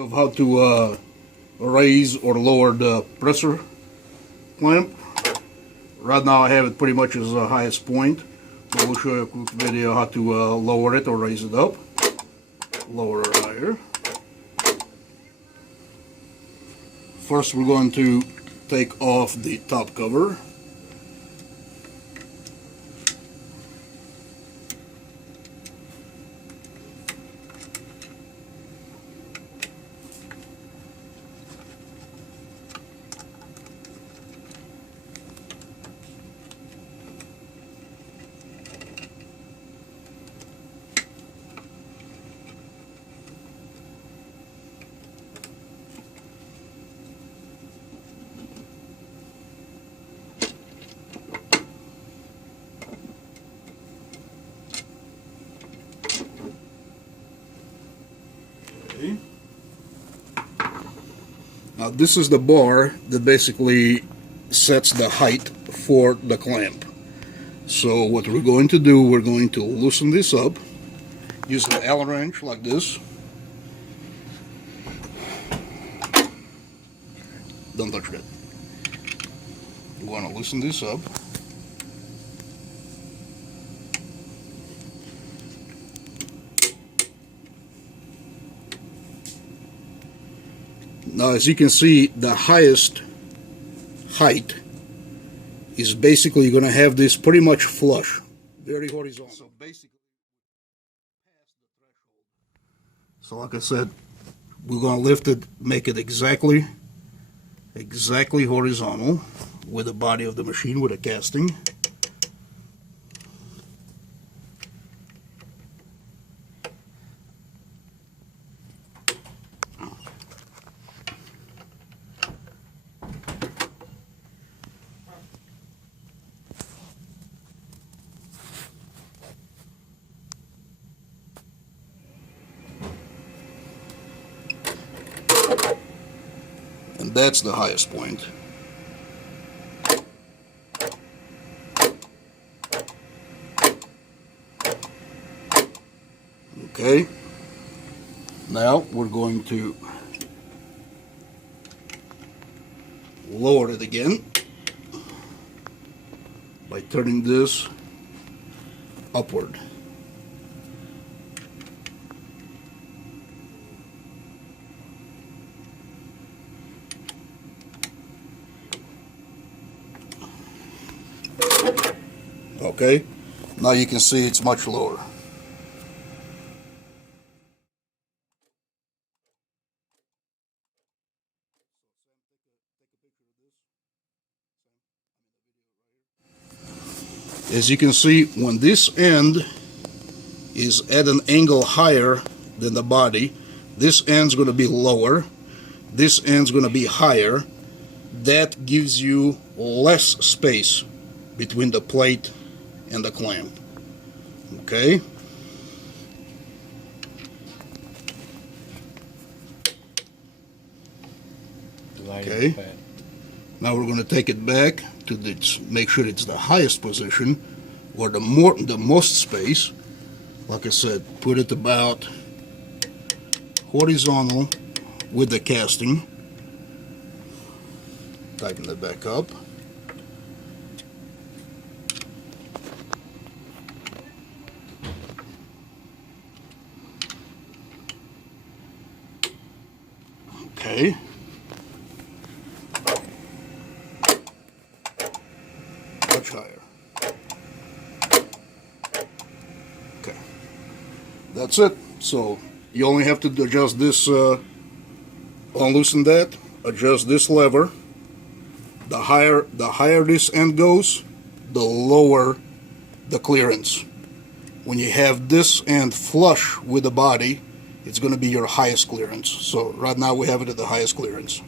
Of how to raise or lower the pressure clamp. Right now I have it pretty much as the highest point, but we'll show you a quick video how to lower it or raise it up. Lower or higher. First we're going to take off the top cover. Now this is the bar that basically sets the height for the clamp. So what we're going to do, we're going to loosen this up using an Allen wrench like this. Don't touch that. You want to loosen this up. Now, as you can see, the highest height is basically going to have this pretty much flush, very horizontal. So basically, past the threshold. So like I said, we're going to lift it, make it exactly horizontal with the body of the machine, with a casting. And that's the highest point. Okay, now we're going to lower it again by turning this upward. Okay, now you can see it's much lower. As you can see, when this end is at an angle higher than the body, this end's going to be lower, this end's going to be higher. That gives you less space between the plate and the clamp. Okay? Okay. Now we're going to take it back to make sure it's the highest position, or the most space. Like I said, put it about horizontal with the casting. Tighten it back up. Okay. Much higher. Okay. That's it. So you only have to adjust this, unloosen that, adjust this lever. The higher this end goes, the lower the clearance. When you have this end flush with the body, it's going to be your highest clearance. So right now we have it at the highest clearance.